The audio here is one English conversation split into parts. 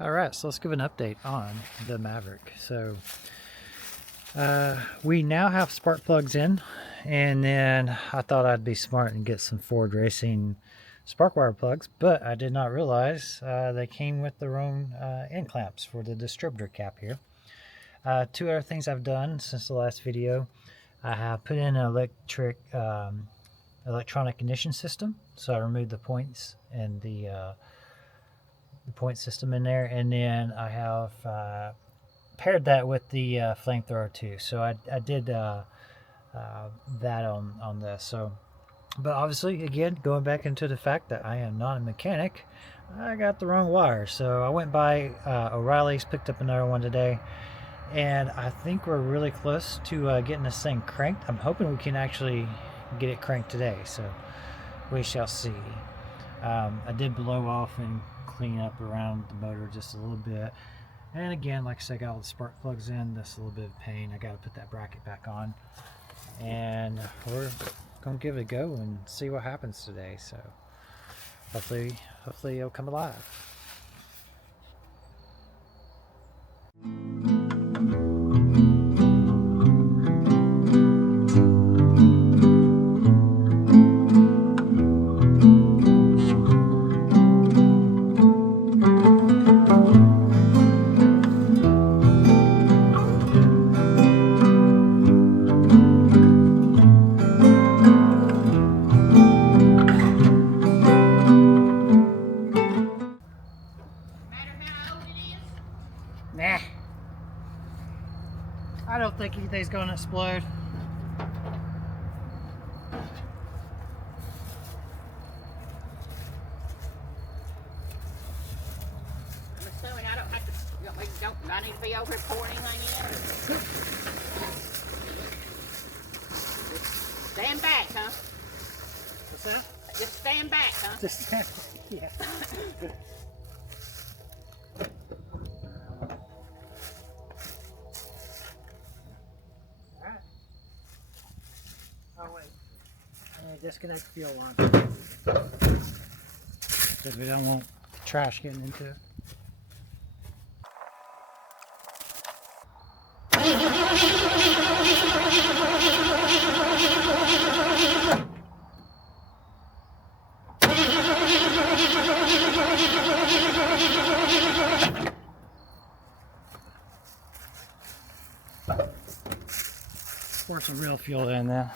Alright, so let's give an update on the Maverick. So we now have spark plugs in, and then I thought I'd be smart and get some Ford Racing spark wire plugs, but I did not realize they came with their own end clamps for the distributor cap here. Two other things I've done since the last video. I have put in an electronic ignition system, so I removed the points and the point system in there, and then I have paired that with the flamethrower too. So I did that on this. So, but obviously, again, going back into the fact that I am not a mechanic, I got the wrong wire. So I went by O'Reilly's, picked up another one today, and I think we're really close to getting this thing cranked. I'm hoping we can actually get it cranked today, so we shall see. I did blow off and clean up around the motor just a little bit, and again, like I said, I got all the spark plugs in. That's a little bit of pain. I got to put that bracket back on, and we're gonna give it a go and see what happens today. So hopefully it'll come alive. Nah, I don't think anything's gonna explode. I'm assuming I don't have to. Do I need to be over here pouring anything in? Just stand back, huh? What's that? Just stand back, huh? Just yeah. Alright. Oh wait. I need to disconnect the fuel line, because we don't want trash getting into it. Pour some real fuel in there.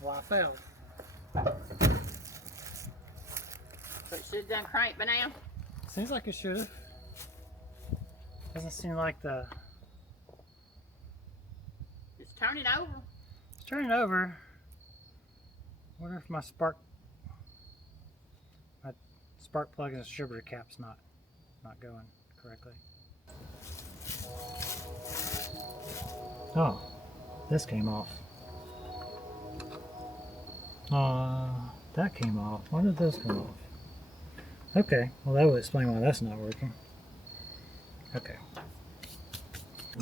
Well, I failed. So it should have done crank by now. Seems like it should have. Doesn't seem like the... Just turn it over. It's turning over. Wonder if my spark plug and distributor cap's not going correctly. Oh, this came off. That came off. Why did those come off? Okay, well that would explain why that's not working. Okay. A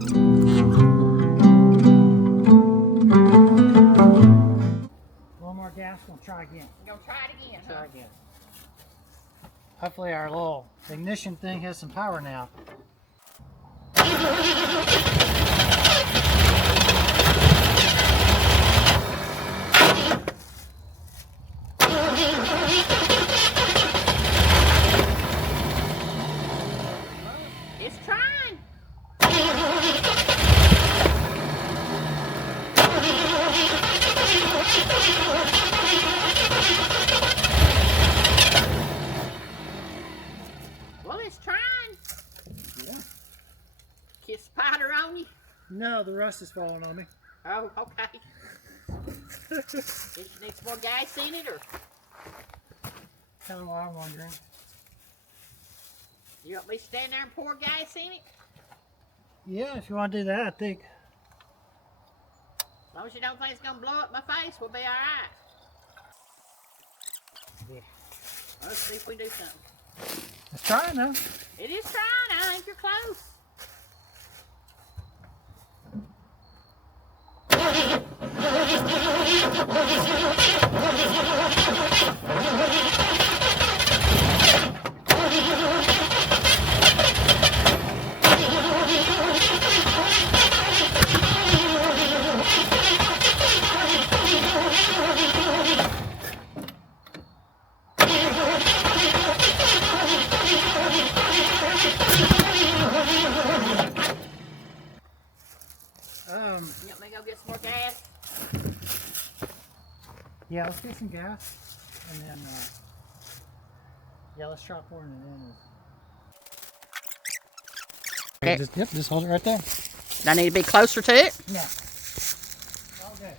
little more gas, we'll try again. You're gonna try it again, huh? Try again. Hopefully our little ignition thing has some power now. It's trying. Well, it's trying. Yeah. Kiss spider on you. No, the rust is falling on me. Oh, okay. It needs more gas in it, or? kind of what I'm wondering. You want me to stand there and pour gas in it? Yeah, if you want to do that, I think. As long as you don't think it's going to blow up my face, we'll be all right. Yeah. Let's see if we do something. It's trying though. It is trying. I think you're close. You want me to go get some more gas? Yeah, let's get some gas, and then yeah, let's try pouring it in. Okay. Just hold it right there. Do I need to be closer to it? No. All good.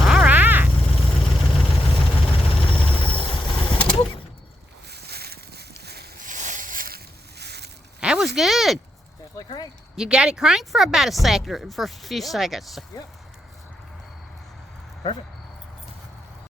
All right. That was good. Definitely crank. You got it cranked for about a second, for a few seconds. Yep. Perfect.